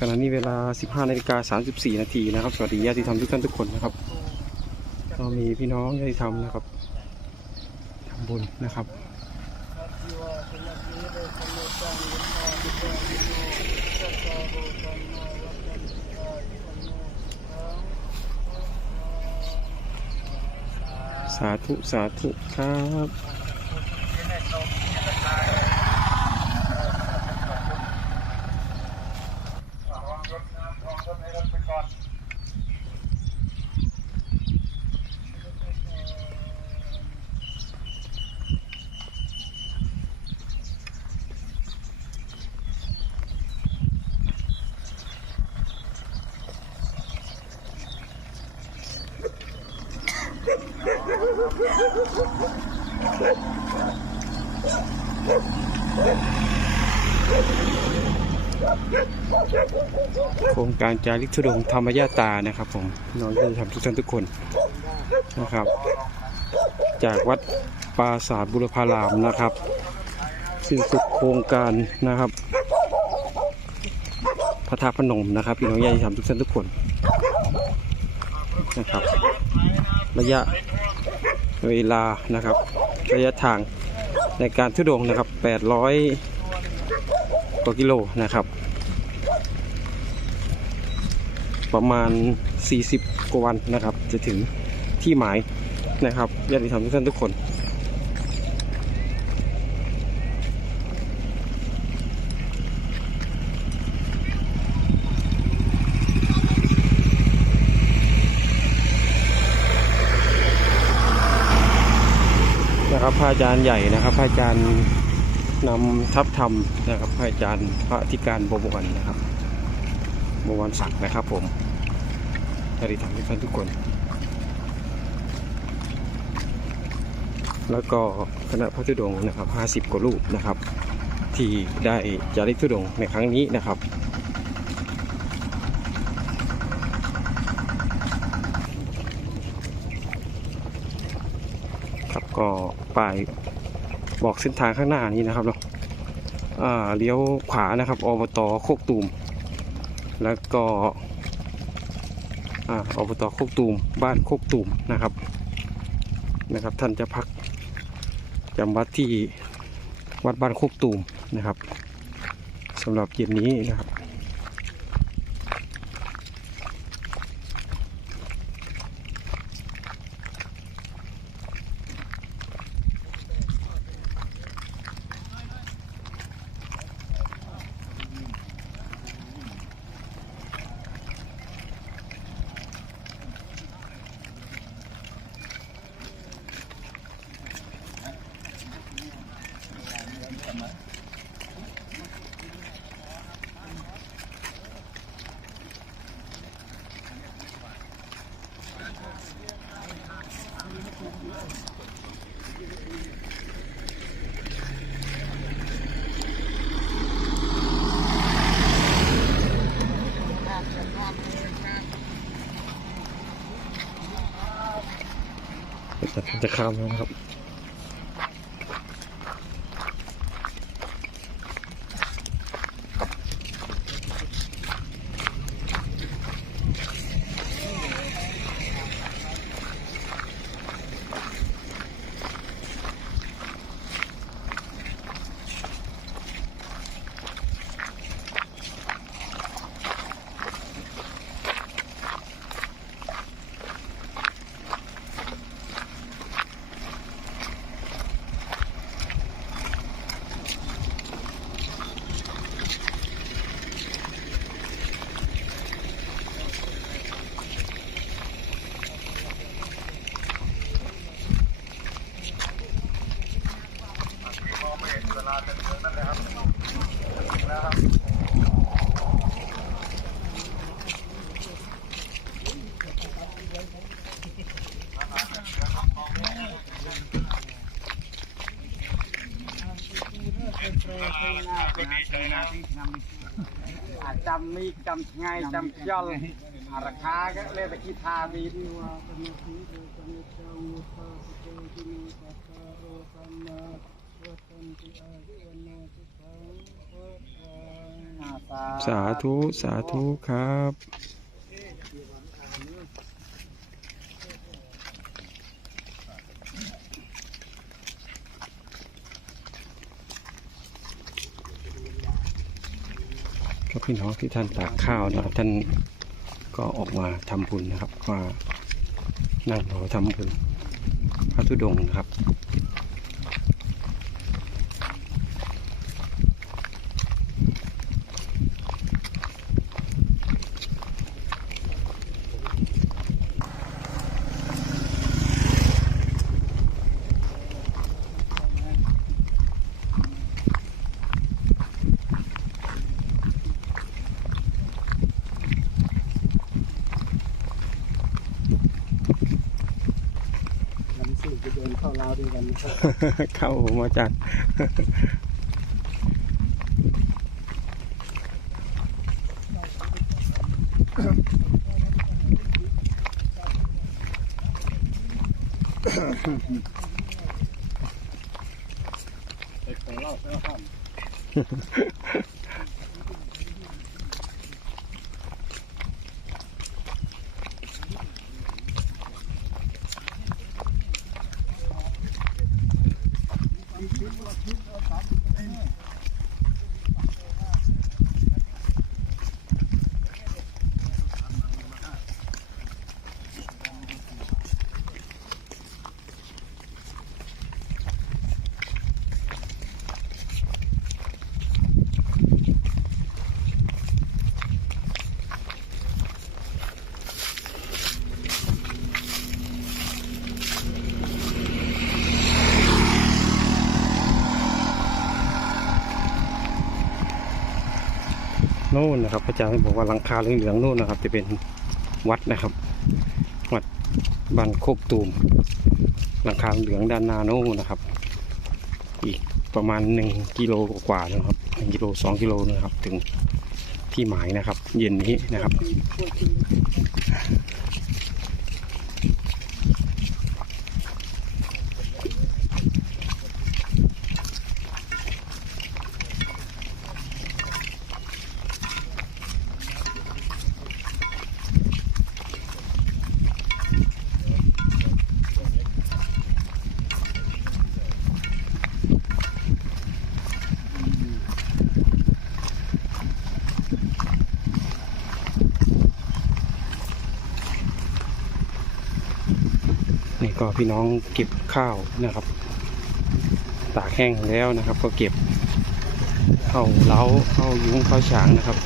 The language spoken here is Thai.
ขณะนี้เวลา 15นาฬิกา34 นาทีนะครับ สวัสดีญาติธรรมทุกท่านทุกคนนะครับเรามีพี่น้องญาติธรรมนะครับทำบุญนะครับสาธุ สาธุ ครับ जो मेरा पिटॉन Thank you. โครงการจาริกธุดงธรรมยาตานะครับผมน้องญาติธรรมทุกท่านทุกคนนะครับ จากวัดปราสาทบุรพารามนะครับสิ้นสุดโครงการนะครับ พระธาตุพนมนะครับพี่น้องญาติธรรมทุกท่านทุกคนนะครับ ระยะเวลานะครับ ระยะทางในการทุดงนะครับ 800 กว่ากิโลนะครับ ประมาณ 40 กว่าวันนะครับ จะถึงที่หมายนะครับญาติธรรมทุกท่านทุกคนนะครับพระอาจารย์ใหญ่นะครับพระอาจารย์ นำทัพธรรมนะครับพระอาจารย์พระอธิการบวรนะครับบวรศักดิ์นะครับผมญาติธรรมทุกท่านทุกคน แล้วก็คณะพระธุดงค์นะครับ50กว่ารูปนะครับ ที่ได้จาริกธุดงค์ในครั้งนี้นะครับครับก็ป้าย บอกเส้นทางข้างหน้านี้นะครับเนาะเลี้ยวขวานะครับอบตโคกตูม แล้วก็อ่าอบตโคกตูม บ้านโคกตูมนะครับนะครับ ท่านจะพักจำวัดที่วัดบ้านโคกตูมนะครับสำหรับเย็นนี้นะครับ จะข้ามแล้วนะครับ ចចាំមីចាំថ្ងៃចាំខ្យល់អារខាក៏លេតែគិតថាមី អ อ่า สาธุสาธุครับ พี่น้องที่ท่านตากข้าวนะครับท่านก็ออกมาทำบุญนะครับมานั่งรอทำบุญพระธุดงค์นะครับ ลำสี่จะเดินเข้าลาว ด้วยกันนะครับเข้ามาจากไ Ich bin น่นนะครับพระอาจารย์บอกว่าหลังคาเหลืองๆโน่นนะครับ จะเป็นวัดนะครับ วัดบ้านโคกตูมหลังคาเหลืองด้านหน้าโน่นนะครับ อีกประมาณหนึ่งกิโลกว่านะครับหนึ่งกิโลสองกิโลนะครับ ถึงที่หมายนะครับ เย็นนี้นะครับ ก็พี่น้องเก็บข้าวนะครับ ตากแห้งแล้วนะครับ ก็เก็บเข้าเล้าเข้ายุ้งเข้าฉางนะครับ